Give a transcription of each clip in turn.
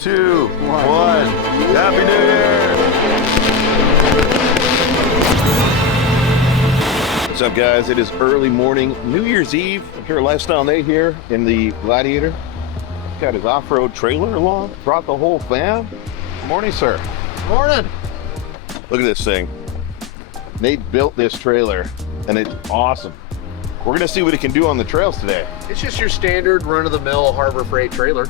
2, 1. Happy New Year! What's up, guys? It is early morning, New Year's Eve. I'm here at Lifestyle Nate here in the Gladiator. Got his off-road trailer along. Brought the whole fam. Good morning, sir. Morning. Look at this thing. Nate built this trailer, and it's awesome. We're gonna see what it can do on the trails today. It's just your standard run-of-the-mill Harbor Freight trailer.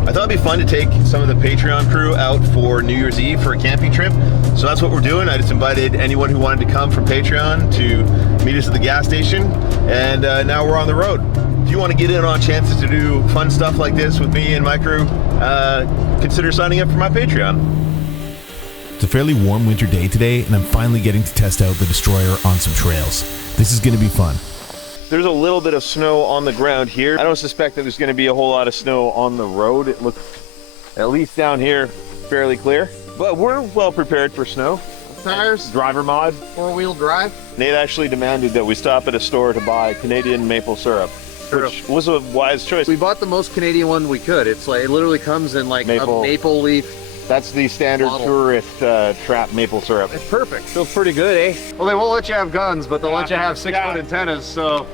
I thought it'd be fun to take some of the Patreon crew out for New Year's Eve for a camping trip. So that's what we're doing. I just invited anyone who wanted to come from Patreon to meet us at the gas station. And now we're on the road. If you want to get in on chances to do fun stuff like this with me and my crew, consider signing up for my Patreon. It's a fairly warm winter day today, and I'm finally getting to test out the Destroyer on some trails. This is going to be fun. There's a little bit of snow on the ground here. I don't suspect that there's going to be a whole lot of snow on the road. It looks, at least down here, fairly clear. But we're well prepared for snow. Tires, Driver mod. 4-wheel drive. Nate actually demanded that we stop at a store to buy Canadian maple syrup, which was a wise choice. We bought the most Canadian one we could. It's like, it literally comes in like a maple leaf. That's the standard bottle. tourist trap maple syrup. It's perfect. Feels pretty good, eh? Well, they won't let you have guns, but they'll let you have 6-foot antennas, so.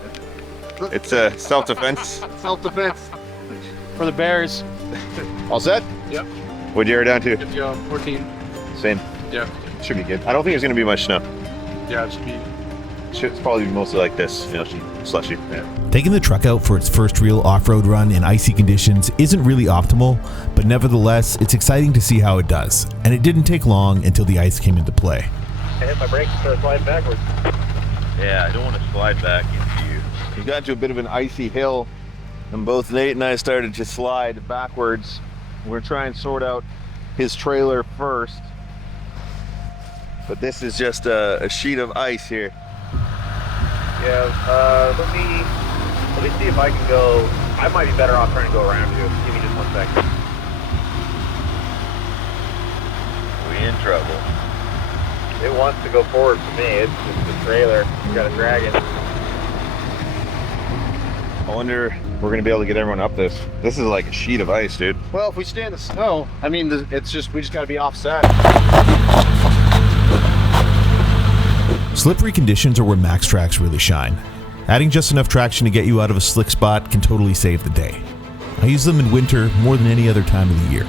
It's a self-defense. Self-defense. For the bears. All set? Yep. What'd you air down to? 14. Same. Yeah. Should be good. I don't think there's gonna be much snow. Yeah, it should be. It's probably mostly like this, you know, slushy. Yeah. Taking the truck out for its first real off-road run in icy conditions isn't really optimal, but nevertheless, it's exciting to see how it does. And it didn't take long until the ice came into play. I hit my brakes and started sliding backwards. Yeah, I don't want to slide back into you. We got to a bit of an icy hill, and both Nate and I started to slide backwards. We're trying to sort out his trailer first, but this is just a sheet of ice here. Yeah, let me see if I can go. I might be better off trying to go around you. Give me just 1 second. We in trouble. It wants to go forward for me. It's just the trailer. You gotta drag it. I wonder if we're gonna be able to get everyone up this. This is like a sheet of ice, dude. Well, if we stay in the snow, I mean, it's just, we just gotta be offset. Slippery conditions are where max tracks really shine. Adding just enough traction to get you out of a slick spot can totally save the day. I use them in winter more than any other time of the year.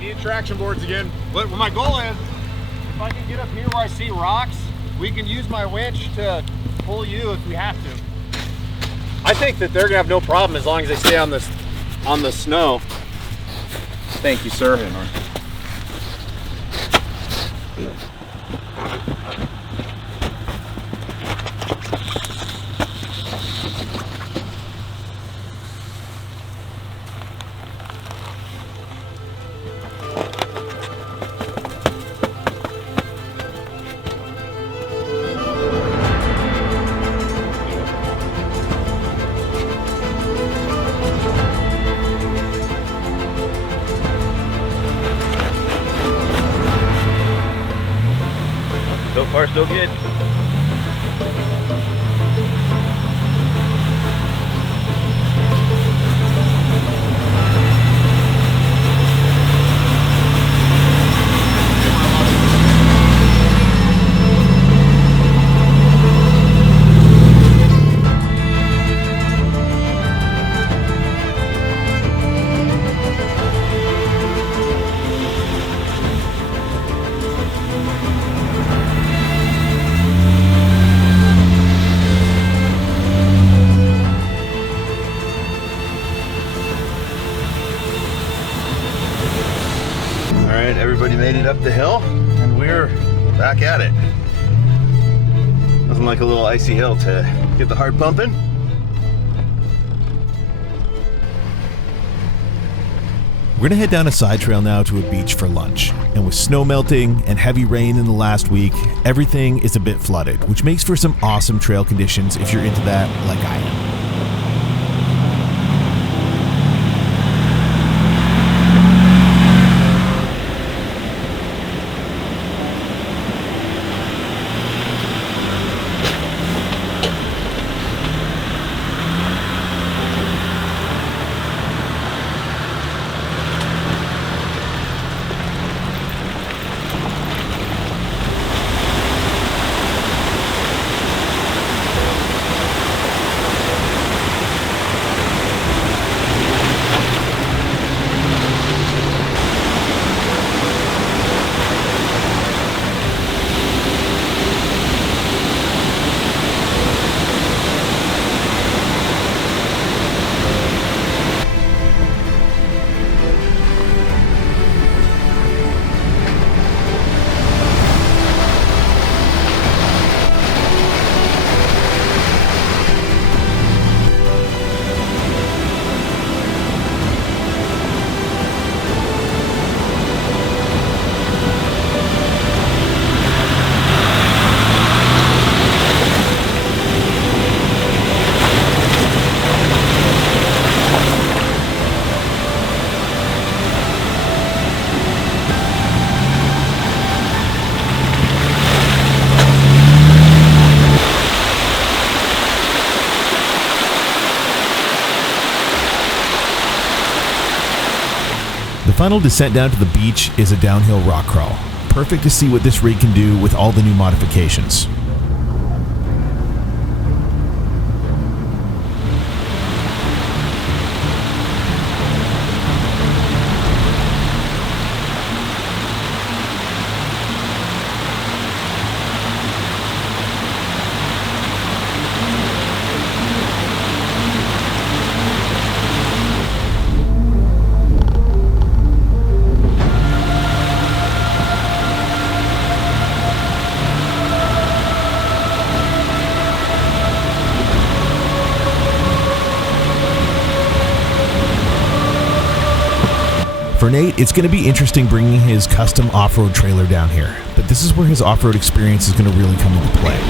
Need traction boards again. What my goal is, if I can get up here where I see rocks, we can use my winch to pull you if we have to. I think that they're gonna have no problem as long as they stay on the snow. Thank you, sir. So far, so good. Everybody made it up the hill, and we're back at it. Nothing like a little icy hill to get the heart pumping. We're gonna head down a side trail now to a beach for lunch. And with snow melting and heavy rain in the last week, everything is a bit flooded, which makes for some awesome trail conditions if you're into that like I am. final descent down to the beach is a downhill rock crawl. Perfect to see what this rig can do with all the new modifications. For Nate, it's going to be interesting bringing his custom off-road trailer down here, but this is where his off-road experience is going to really come into play.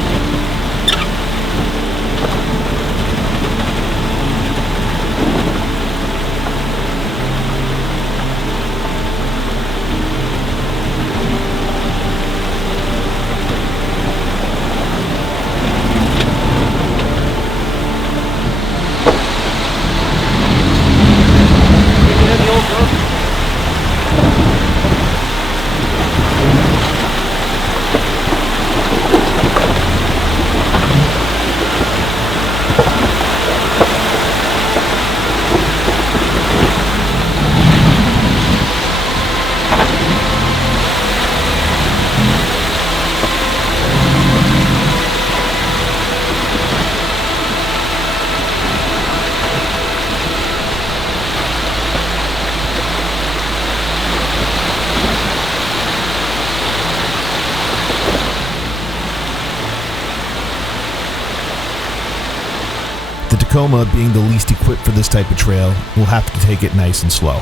Tacoma, being the least equipped for this type of trail, will have to take it nice and slow.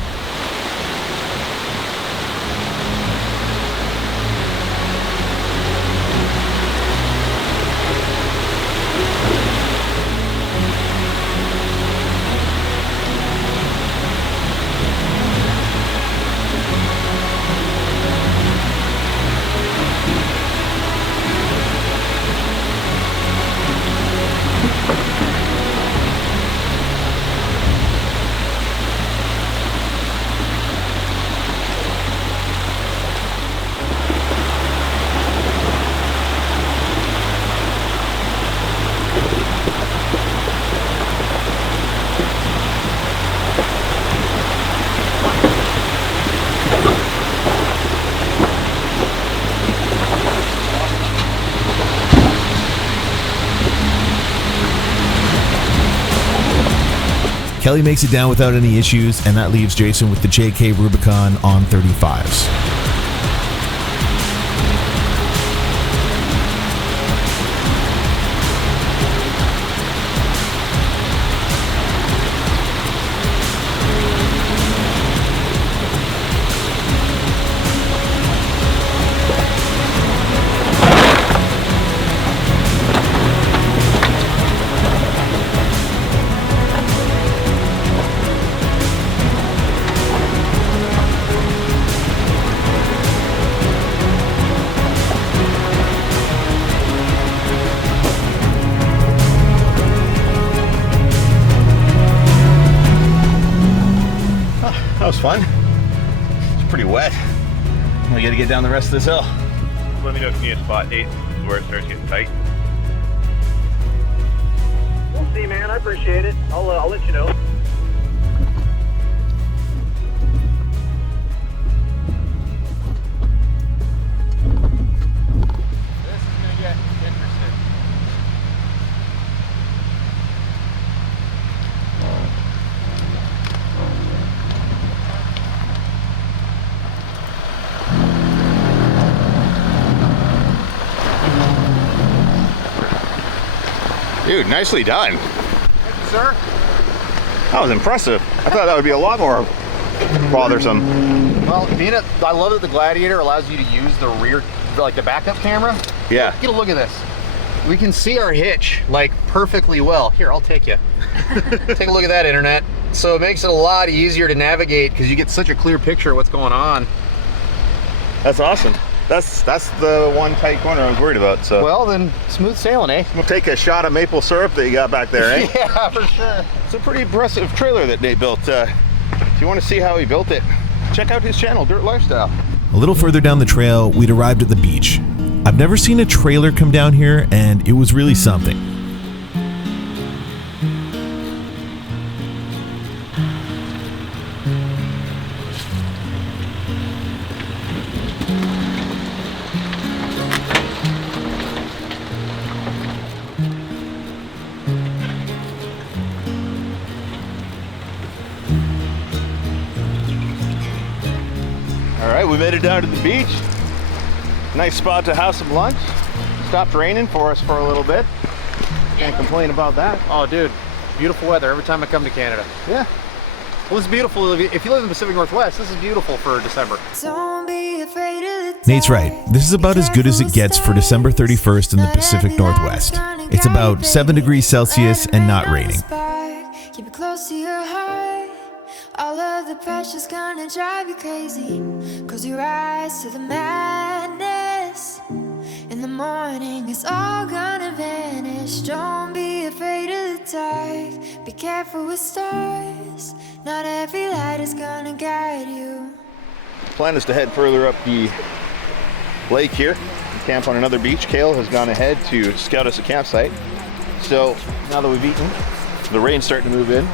Kelly makes it down without any issues, and that leaves Jason with the JK Rubicon on 35s. That was fun. It's pretty wet. We got to get down the rest of this hill. Let me know if you need a spot date where it starts getting tight. We'll see, man. I appreciate it. I'll let you know. This is going to get interesting. Dude, nicely done. Thank you, sir. That was impressive. I thought that would be a lot more bothersome. Well, I love that the Gladiator allows you to use the rear, like the backup camera. Yeah. Get a look at this. We can see our hitch like perfectly well. Here, I'll take you. Take a look at that, internet. So it makes it a lot easier to navigate because you get such a clear picture of what's going on. That's awesome. That's the one tight corner I was worried about. So Well, then smooth sailing, eh? we'll take a shot of maple syrup that you got back there, eh? Yeah, for sure. It's a pretty impressive trailer that Nate built. If you want to see how he built it, check out his channel, Dirt Lifestyle. A little further down the trail, we'd arrived at the beach. I've never seen a trailer come down here, and it was really something. All right, we made it down to the beach. Nice spot to have some lunch. Stopped raining for us for a little bit. Can't complain about that. Oh, dude, beautiful weather every time I come to Canada. Yeah. Well, it's beautiful. If you live in the Pacific Northwest, this is beautiful for December. Don't be afraid of the Nate's right. This is about as good as it gets for December 31st in the Pacific Northwest. It's about 7 degrees Celsius and not raining. Keep it close to your heart. All of the pressure's gonna drive you crazy. Close your eyes to the madness. In the morning, it's all gonna vanish. Don't be afraid of the dark. Be careful with stars. Not every light is gonna guide you. Plan is to head further up the lake here, camp on another beach. Kale has gone ahead to scout us a campsite. So now that we've eaten, the rain's starting to move in.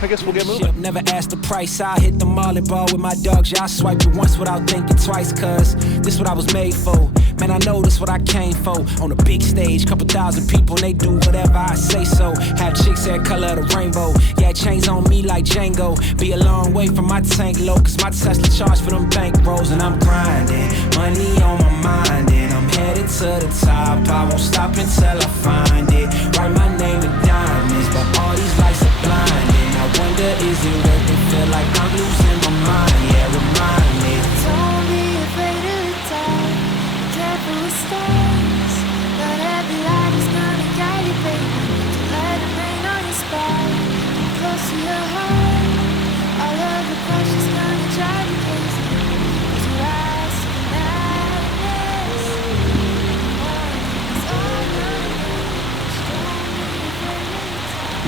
I guess we'll get moving. Never asked the price. I hit the molly ball with my dogs. Yeah, I swiped it once without thinking twice, cuz this what I was made for. Man, I know this what I came for. On a big stage, couple thousand people, and they do whatever I say so. Have chicks that color of the rainbow. Yeah, chains on me like Django. Be a long way from my tank low, cause my Tesla charge for them bank rolls. And I'm grinding, money on my mind, and I'm headed to the top. I won't stop until I find it. Write my name in diamonds, but all these lights are blinding. I wonder, is it worth it? Feel like I'm losing my mind. Yeah, remind me. Don't be afraid of the dark. Be careful with stars. Not every light is gonna guide you, baby. Don't let it rain on your spot. Keep close to your heart. All of the pressure's gonna drive you crazy. Close your eyes to the madness. It's all gonna vanish. Don't be afraid of the dark.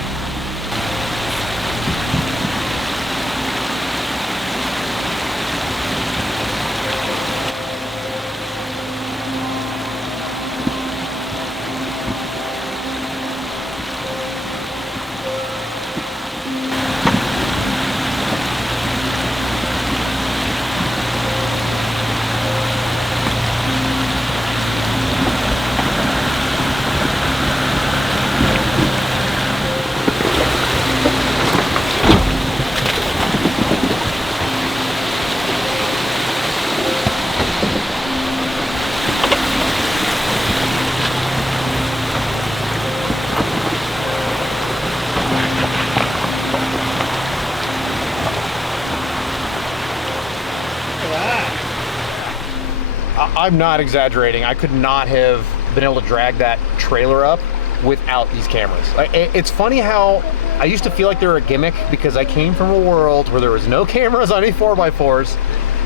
I'm not exaggerating. I could not have been able to drag that trailer up without these cameras. It's funny how I used to feel like they were a gimmick because I came from a world where there was no cameras on any 4x4s.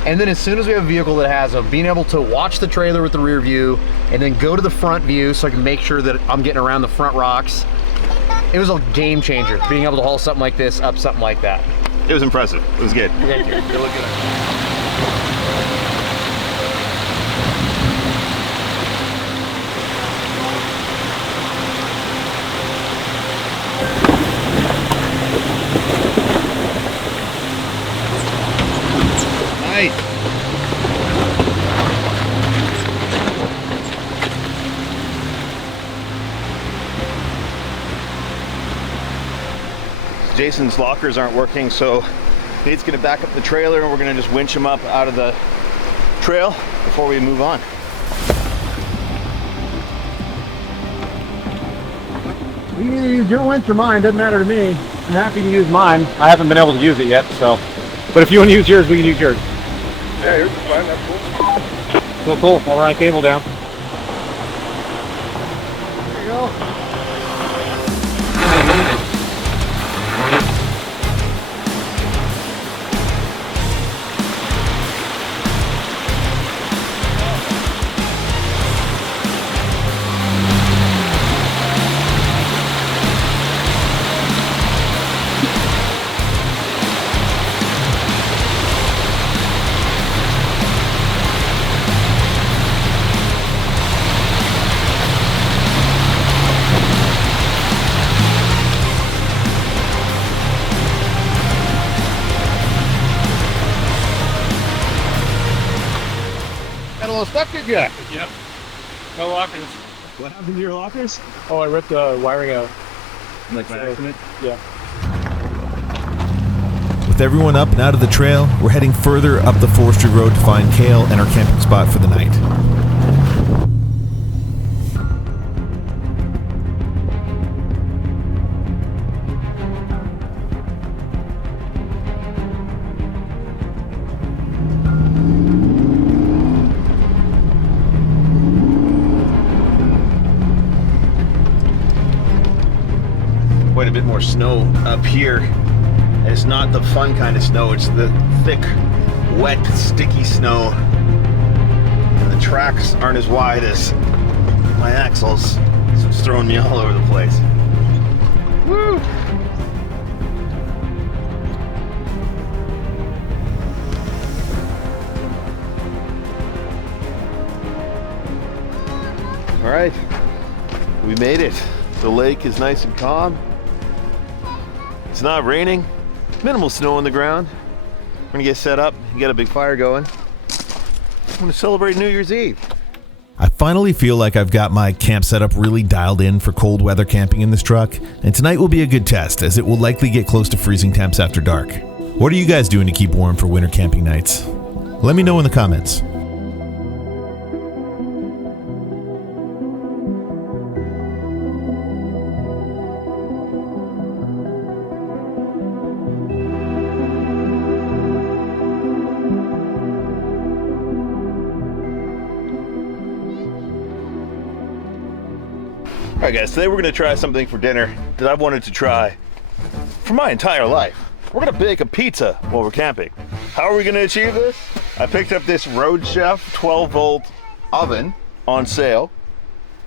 And then as soon as we have a vehicle that has them, being able to watch the trailer with the rear view and then go to the front view so I can make sure that I'm getting around the front rocks. It was a game changer, being able to haul something like this up something like that. It was impressive. It was good. Thank you. Good looking. Nice. Jason's lockers aren't working, so Nate's gonna back up the trailer and we're gonna just winch him up out of the trail before we move on. You can either use your winch or mine, doesn't matter to me. I'm happy to use mine. I haven't been able to use it yet, so. But if you want to use yours, we can use yours. Yeah, yours is fine, that's cool. Cool. I'll run a cable down. There you go. Yeah. Yep. No lockers. What happened to your lockers? Oh, I ripped the wiring out. Like by accident? Yeah. With everyone up and out of the trail, we're heading further up the forestry road to find Kale and our camping spot for the night. Quite a bit more snow up here. And it's not the fun kind of snow, it's the thick, wet, sticky snow. And the tracks aren't as wide as my axles, so it's throwing me all over the place. Woo! All right, we made it. The lake is nice and calm. It's not raining. Minimal snow on the ground. We're gonna get set up, get a big fire going. I'm gonna celebrate New Year's Eve. I finally feel like I've got my camp setup really dialed in for cold weather camping in this truck, and tonight will be a good test as it will likely get close to freezing temps after dark. What are you guys doing to keep warm for winter camping nights? Let me know in the comments. All right guys, today we're gonna try something for dinner that I've wanted to try for my entire life. We're gonna bake a pizza while we're camping. How are we gonna achieve this? I picked up this Road Chef 12-volt oven on sale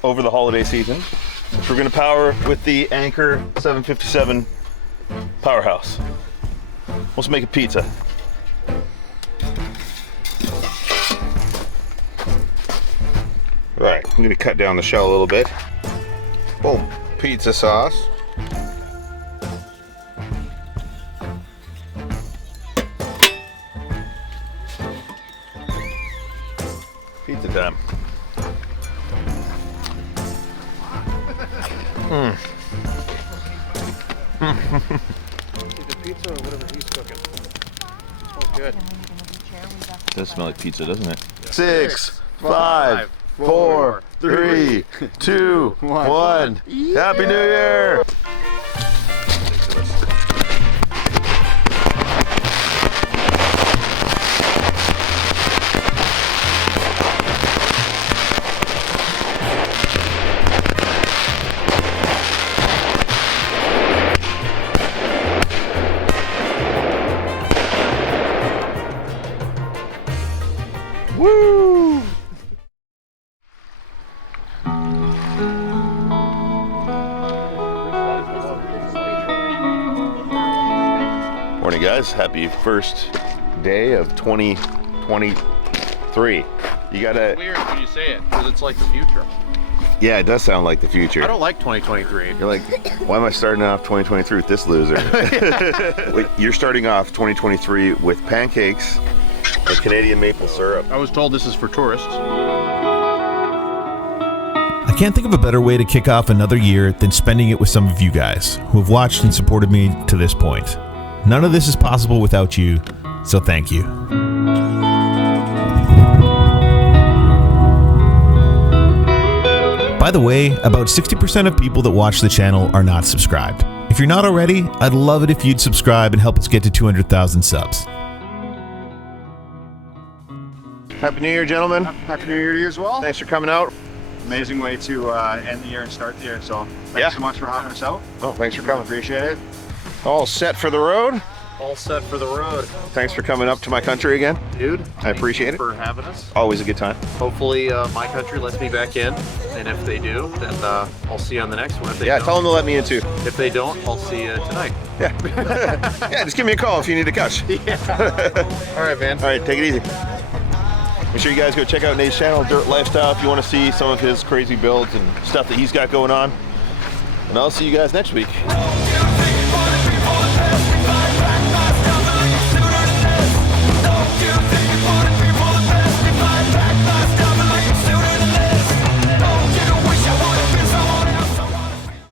over the holiday season, which we're gonna power with the Anker 757 powerhouse. Let's make a pizza. All right, I'm gonna cut down the shell a little bit. Boom, pizza sauce. Pizza time. Either pizza or whatever he's cooking. Oh, good. It does smell like pizza, doesn't it? 6, 5, 4, 3, 2, 1. Happy New Year! Woo! Morning guys, happy first day of 2023. You gotta... Weird when you say it, because it's like the future. Yeah, it does sound like the future. I don't like 2023. You're like, why am I starting off 2023 with this loser? Wait, you're starting off 2023 with pancakes and Canadian maple syrup. I was told this is for tourists. I can't think of a better way to kick off another year than spending it with some of you guys who have watched and supported me to this point. None of this is possible without you, so thank you. By the way, about 60% of people that watch the channel are not subscribed. If you're not already, I'd love it if you'd subscribe and help us get to 200,000 subs. Happy New Year, gentlemen. Happy New Year to you as well. Thanks for coming out. Amazing way to end the year and start the year. So thanks so much for having us out. Oh, thanks for coming. Appreciate it. All set for the road. All set for the road. Thanks for coming up to my country again. Dude, I appreciate it. for having us. Always a good time. Hopefully my country lets me back in, and if they do, then I'll see you on the next one. If they Yeah, don't, tell them to let me in too. If they don't, I'll see you tonight. Yeah. Yeah, just give me a call if you need a couch. All right, man. All right, take it easy. Make sure you guys go check out Nate's channel, Dirt Lifestyle, if you want to see some of his crazy builds and stuff that he's got going on. And I'll see you guys next week.